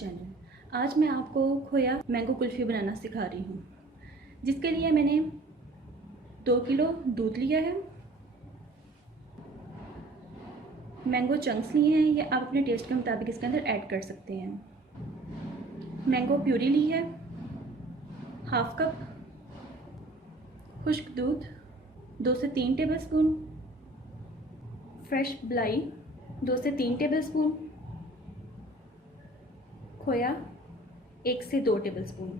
Channel. आज मैं आपको खोया मैंगो कुल्फ़ी बनाना सिखा रही हूँ, जिसके लिए मैंने 2 किलो दूध लिया है, मैंगो चंक्स लिए हैं, ये आप अपने टेस्ट के मुताबिक इसके अंदर ऐड कर सकते हैं। मैंगो प्यूरी ली है, हाफ कप खुश्क दूध 2 से 3 टेबलस्पून, फ्रेश मलाई 2 से 3 टेबलस्पून, खोया 1 से 2 टेबलस्पून।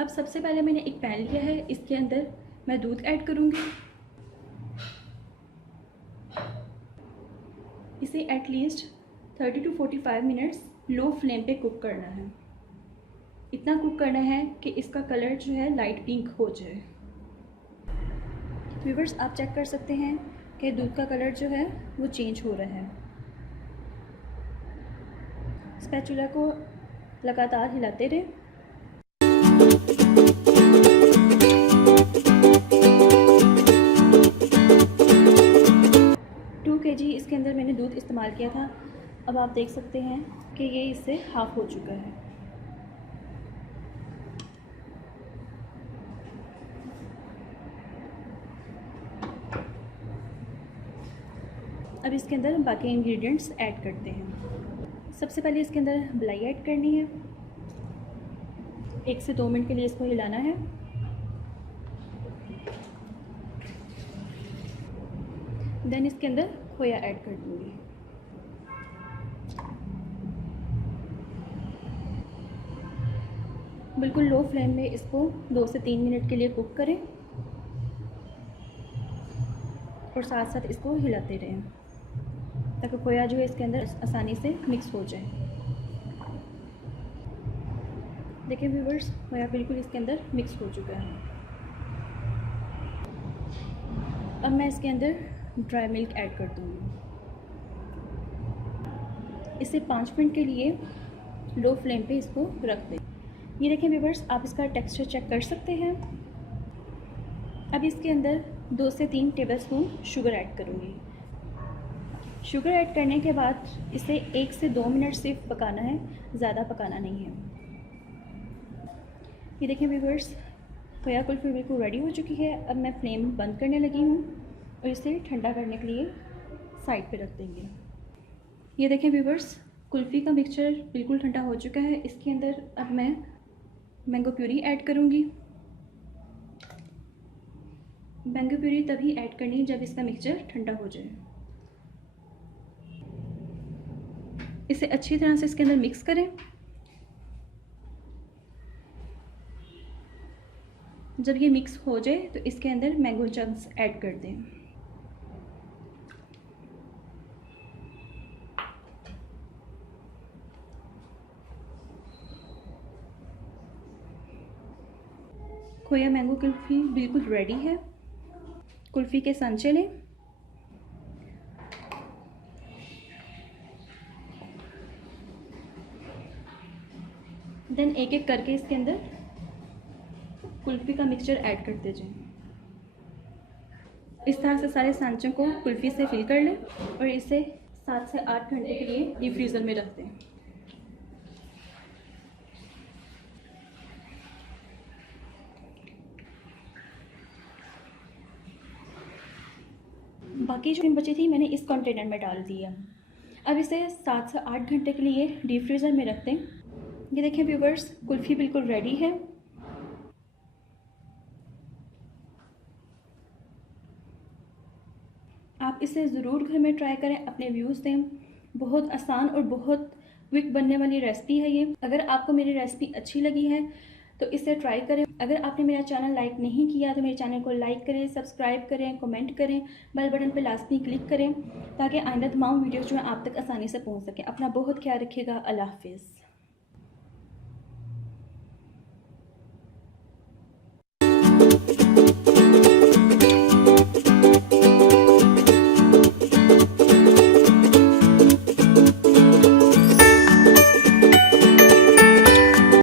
अब सबसे पहले मैंने एक पैन लिया है, इसके अंदर मैं दूध ऐड करूँगी। इसे at least 30 to 45 minutes low flame पे कुक करना है। इतना कुक करना है कि इसका कलर जो है लाइट पिंक हो जाए। व्यूअर्स, आप चेक कर सकते हैं कि दूध का कलर जो है वो चेंज हो रहा है। स्पैचुला को लगातार हिलाते रहें। जी इसके अंदर मैंने दूध इस्तेमाल किया था। अब आप देख सकते हैं कि ये इससे हाफ हो चुका है। अब इसके अंदर बाकी इंग्रेडिएंट्स ऐड करते हैं। सबसे पहले इसके अंदर मलाई ऐड करनी है। 1 से 2 मिनट के लिए इसको हिलाना है। देन इसके अंदर खोया ऐड कर दूँगी। बिल्कुल लो फ्लेम में इसको 2 से 3 मिनट के लिए कुक करें और साथ साथ इसको हिलाते रहें ताकि खोया जो है इसके अंदर आसानी से मिक्स हो जाए। देखिए व्यूअर्स, खोया बिल्कुल इसके अंदर मिक्स हो चुका है। अब मैं इसके अंदर ड्राई मिल्क ऐड कर दूँगी। इसे 5 मिनट के लिए लो फ्लेम पे इसको रख दें। ये देखें व्यूअर्स, आप इसका टेक्सचर चेक कर सकते हैं। अब इसके अंदर 2 से 3 टेबलस्पून शुगर ऐड करूँगी। शुगर ऐड करने के बाद इसे 1 से 2 मिनट सिर्फ पकाना है, ज़्यादा पकाना नहीं है। ये देखें व्यूअर्स, खोया कुल्फ़ी बिल्कुल रेडी हो चुकी है। अब मैं फ्लेम बंद करने लगी हूँ और इसे ठंडा करने के लिए साइड पे रख देंगे। ये देखें व्यूअर्स, कुल्फ़ी का मिक्सचर बिल्कुल ठंडा हो चुका है। इसके अंदर अब मैं मैंगो प्यूरी ऐड करूँगी। मैंगो प्यूरी तभी ऐड करनी है जब इसका मिक्सचर ठंडा हो जाए। इसे अच्छी तरह से इसके अंदर मिक्स करें। जब ये मिक्स हो जाए तो इसके अंदर मैंगो चंक्स ऐड कर दें। खोया मैंगो कुल्फ़ी बिल्कुल रेडी है। कुल्फ़ी के सांचे लें, देन एक एक करके इसके अंदर कुल्फ़ी का मिक्सचर ऐड करते जाएं। इस तरह से सारे सांचों को कुल्फ़ी से फिल कर लें और इसे 7 से 8 घंटे के लिए डीप फ्रीज़र में रख दें। बाकी जो बची थी मैंने इस कंटेनर में डाल दिया। अब इसे 7 से 8 घंटे के लिए डीप फ्रीज़र में रख दें। ये देखें व्यूअर्स, कुल्फ़ी बिल्कुल रेडी है। आप इसे ज़रूर घर में ट्राई करें, अपने व्यूज़ दें। बहुत आसान और बहुत क्विक बनने वाली रेसिपी है ये। अगर आपको मेरी रेसिपी अच्छी लगी है तो इसे ट्राई करें। अगर आपने मेरा चैनल लाइक नहीं किया तो मेरे चैनल को लाइक करें, सब्सक्राइब करें, कमेंट करें, बेल बटन पर लाजमी क्लिक करें ताकि आइंदा तमाम वीडियोज़ जो हैं आप तक आसानी से पहुंच सकें। अपना बहुत ख्याल रखिएगा। अल्लाह हाफिज़।